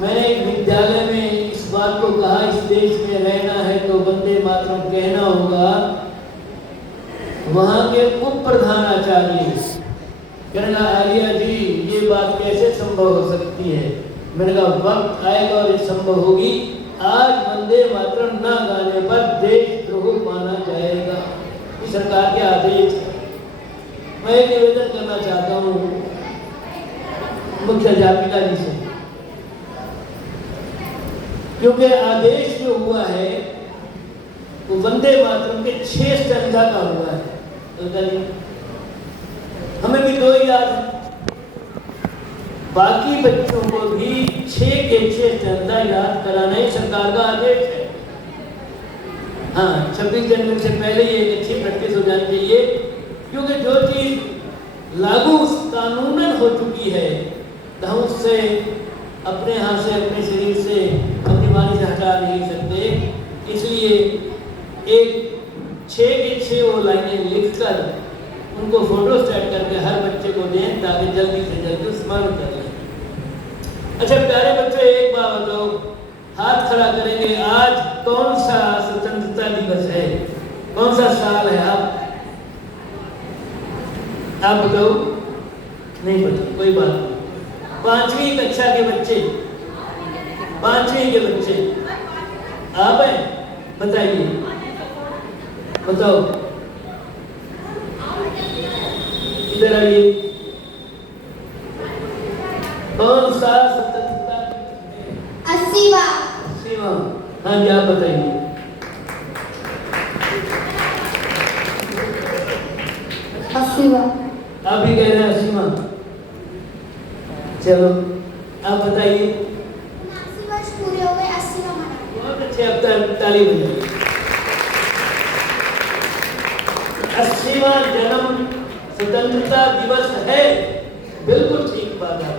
मैंने एक विद्यालय में इस बात को कहा, इस देश में रहना है तो वंदे मातरम कहना होगा। वहाँ के उप प्रधानाचार्य कहना, आर्या जी ये बात कैसे संभव हो सकती है। मैंने कहा वक्त आएगा और ये संभव होगी। आज वंदे मातरम ना गाने पर देशद्रोह माना जाएगा, ये सरकार के आदेश है। मैं निवेदन करना चाहता हूँ मुख्य अध्यापिका जी से, क्योंकि आदेश जो हुआ है वो वंदे मातरम के 6 स्टैंजा का हुआ है। हमें भी 2 याद है, बाकी बच्चों को भी 6 के 6 स्टैंजा याद कराना ही सरकार का आदेश है। हाँ, 26 जनवरी से पहले ये एक अच्छी प्रैक्टिस हो जानी चाहिए, क्योंकि जो चीज लागू कानूनन हो चुकी है तो हम उससे अपने हाथ से, अपने शरीर से, अपनी वाणी से हटा नहीं सकते। इसलिए एक 6 के 6 वो लाइनें लिखकर उनको फोटो स्टेट करके हर बच्चे को दें, ताकि जल्दी से जल्दी स्मरण कर लें। अच्छा प्यारे बच्चों, एक बात बताओ, हाथ खड़ा करेंगे, आज कौन सा स्वतंत्रता दिवस है, कौन सा साल है? आप बताओ। नहीं पता, कोई बात नहीं। 5वीं कक्षा के बच्चे, 5वीं के बच्चे आप हैं, बताइए, बताओ, इधर आइए। कौन सा स्वतंत्रता? 80वां। 80वां। हाँ जी, आप बताइए। 80वां। आप भी कह रहे हैं 80वां। चलो आप बताइए। 80 वर्ष पूरे हो गए, 80वां मना। बहुत अच्छे, अब तक ताली बजाइए। 80वां जन्म स्वतंत्रता दिवस है, बिल्कुल ठीक बात है।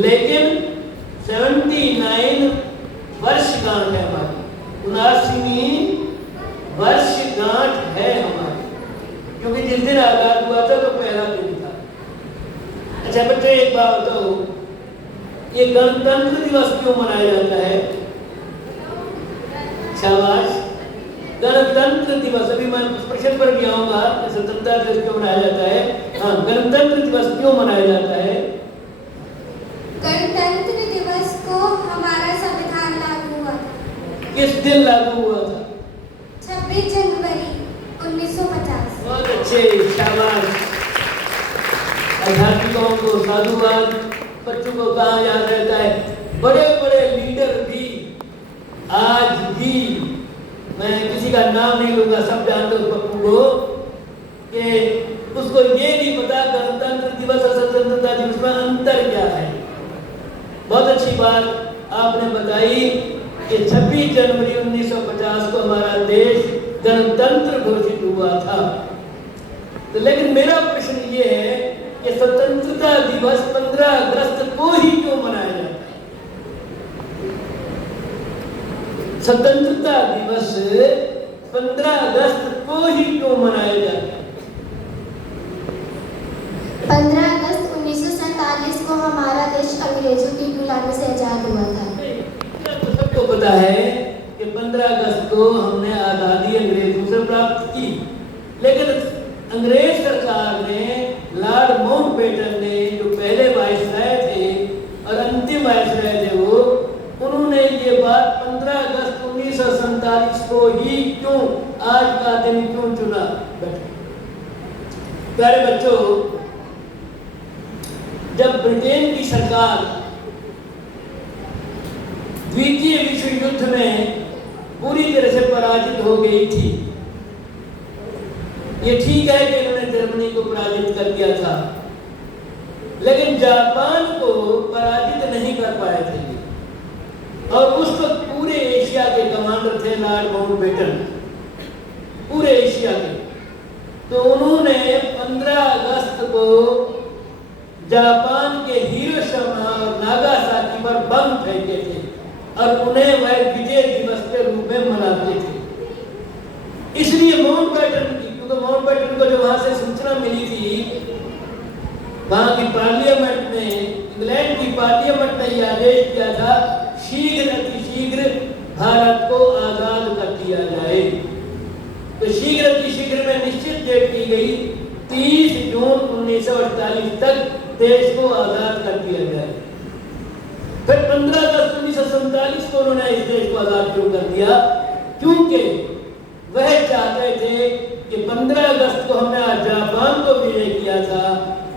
लेकिन 79 वर्षगांठ है हमारी, 79वीं वर्षगांठ है हमारी, क्योंकि जिस दिन आजाद हुआ था तो पहला दिन था। अच्छा बच्चे, एक बात बताओ, ये गणतंत्र दिवस क्यों मनाया जाता है? शाबाश, गणतंत्र दिवस। अभी मैं उस प्रश्न पर भी आऊंगा, स्वतंत्रता दिवस क्यों मनाया जाता है। हाँ, गणतंत्र दिवस क्यों मनाया जाता है? गणतंत्र दिवस को हमारा संविधान लागू हुआ था। किस दिन लागू हुआ था? 26 जनवरी 1950। बहुत अच्छे, शाबाश। अध्यापकों को साधुवाद, बच्चों को कहा याद रहता है। बड़े बड़े लीडर भी आज भी, मैं किसी का नाम नहीं लूंगा, सब जानते हो पप्पू को, कि उसको ये नहीं पता गणतंत्र दिवस और स्वतंत्रता दिवस में अंतर क्या है। बहुत अच्छी बात आपने बताई कि 26 जनवरी 1950 को हमारा देश गणतंत्र घोषित हुआ था। तो लेकिन मेरा प्रश्न ये है कि स्वतंत्रता दिवस 15 अगस्त को ही क्यों मनाया जाता है? स्वतंत्रता दिवस 15 अगस्त को ही क्यों मनाया जाता है? 15 अगस्त 1947 को हमारा देश अंग्रेजों की गुलामी से आजाद हुआ था। तो सबको पता है कि 15 अगस्त को हमने आजादी अंग्रेजों से प्राप्त की, लेकिन अंग्रेज सरकार ने, लॉर्ड माउंटबेटन ने, जो पहले वायसराय थे और अंतिम वायसराय थे वो, उन्होंने ये बात 15 अगस्त 1947 को ही क्यों, आज का दिन क्यों चुना? प्यारे बच्चों, जब ब्रिटेन की सरकार द्वितीय विश्व युद्ध में पूरी तरह से पराजित हो गई थी, ये ठीक है कि इन्होंने जर्मनी को पराजित कर दिया था, लेकिन जापान को पराजित नहीं कर पाए थे। और उस वक्त पूरे एशिया के कमांडर थे लॉर्ड माउंटबेटन, पूरे एशिया के। तो उन्होंने 15 अगस्त को जापान के हिरोशिमा और नागासाकी पर बम फेंके थे और उन्हें वह विजय दिवस के रूप में मनाते थे। इसलिए माउंटबेटन की, क्योंकि माउंटबेटन को जो वहां से सूचना मिली थी, वहां की पार्लियामेंट में, इंग्लैंड की पार्लियामेंट ने यह आदेश किया था शीघ्र अतिशीघ्र भारत को आजाद कर दिया जाए। तो शीघ्र अतिशीघ्र में निश्चित डेट की गई 30 जून 1948 तक देश को आजाद कर दिया जाए। फिर 15 अगस्त 1947 को उन्होंने इस देश को आजाद क्यों कर दिया? क्योंकि वह चाहते थे कि 15 अगस्त को हमने जापान को विजय किया था,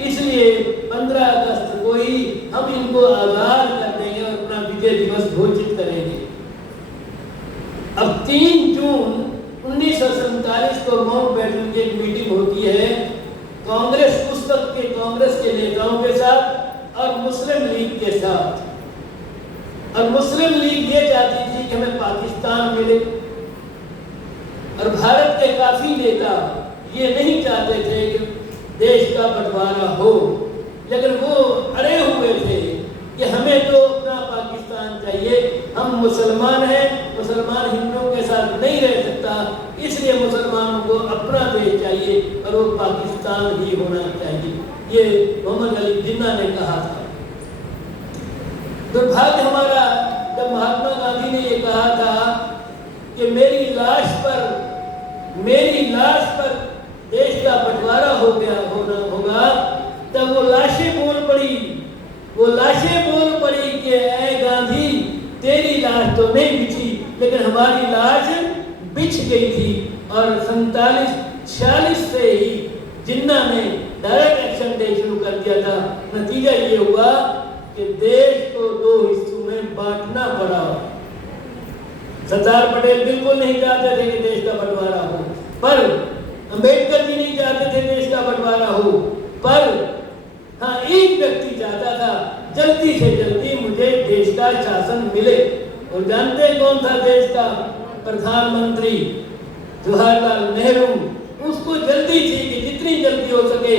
इसलिए 15 अगस्त को ही हम इनको आजाद कर देंगे और अपना विजय दिवस घोषित करेंगे। अब 3 जून 1947 को माउंटबेटन की एक मीटिंग होती है कांग्रेस, उस वक्त के कांग्रेस के नेताओं के साथ और मुस्लिम लीग के साथ। और मुस्लिम लीग ये चाहती थी कि हमें पाकिस्तान मिले और भारत के काफी नेता ये नहीं चाहते थे कि देश का बंटवारा हो, लेकिन वो अड़े हुए थे कि हमें तो अपना पाकिस्तान चाहिए, हम मुसलमान हैं, मुसलमान हिंदुओं के साथ नहीं रह सकता, इसलिए मुसलमानों को अपना देश चाहिए और वो पाकिस्तान ही होना चाहिए। ये मोहम्मद अली जिन्ना ने कहा था। दुर्भाग्य हमारा जब महात्मा गांधी ने ये कहा था कि मेरी लाश पर देश का बंटवारा होगा, तब वो लाशें बोल पड़ी कि ऐ गांधी तेरी लाश तो नहीं बिछी, लेकिन हमारी लाश बिछ गई थी। और 47-46 से ही जिन्ना ने डायरेक्ट एक्शन डे शुरू कर दिया था। नतीजा ये हुआ कि देश को 2 हिस्सों में बांटना पड़ा। सरदार पटेल बिल्कुल नहीं चाहते थे कि देश का बंटवारा हो, पर अंबेडकर जी नहीं चाहते थे देश का बंटवारा हो, पर हाँ एक व्यक्ति चाहता था जल्दी से जल्दी मुझे देश का शासन मिले। और जानते हैं कौन था देश का प्रधानमंत्री? जवाहरलाल नेहरू। उसको जल्दी थी कि जितनी जल्दी हो सके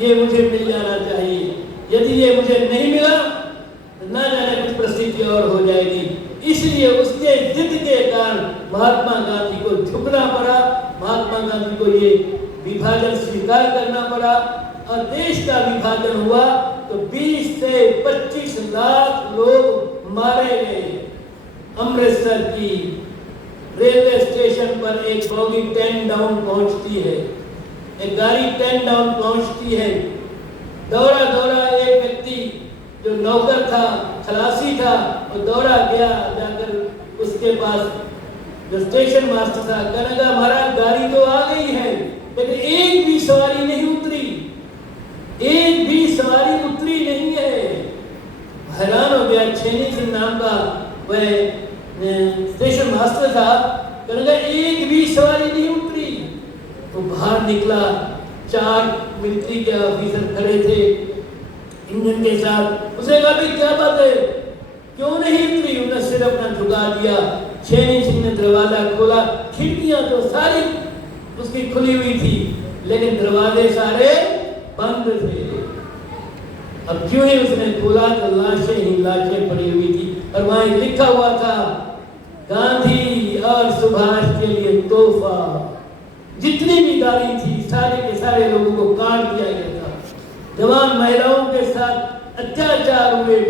ये मुझे मिल जाना चाहिए, यदि ये मुझे नहीं मिला तो ना जाने कुछ परिस्थिति और हो जाएगी। इसलिए उसके जिद के कारण महात्मा गांधी को झुकना पड़ा, महात्मा गांधी को ये विभाजन स्वीकार करना पड़ा और देश का विभाजन हुआ तो 20 से 25 लाख लोग मारे गए। अमृतसर की रेलवे स्टेशन पर एक बोगी 10 डाउन पहुंचती है, एक गाड़ी 10 डाउन पहुंचती है। दौड़ा एक व्यक्ति जो नौकर था, खलासी था, वो दौड़ा गया जाकर उसके पास जो स्टेशन मास्टर था, कहने लगा महाराज गाड़ी तो आ गई है लेकिन एक भी सवारी नहीं उतरी, एक भी सवारी उतरी नहीं है। हैरान हो गया। छेनी सिंह नाम का वह स्टेशन मास्टर था, कहने लगा एक भी सवारी नहीं उतरी। तो बाहर निकला, 4 मिलिट्री के ऑफिसर खड़े थे इंजन के साथ। उसने कहा भाई क्या बात है, क्यों नहीं उतरी? उन्होंने सिर अपना झुका दिया। छेनी सिंह ने दरवाजा खोला, खिड़कियां तो सारी उसकी खुली हुई थी लेकिन दरवाजे सारे बंद थे। अब क्यों ही उसने खोला तो लाशें पड़ी हुई थी और वहां लिखा हुआ था गांधी और सुभाष के लिए तोहफा। जितनी भी गाड़ी थी सारे के सारे लोगों को काट दिया गया था। जवान महिलाओं के साथ अत्याचार हुए।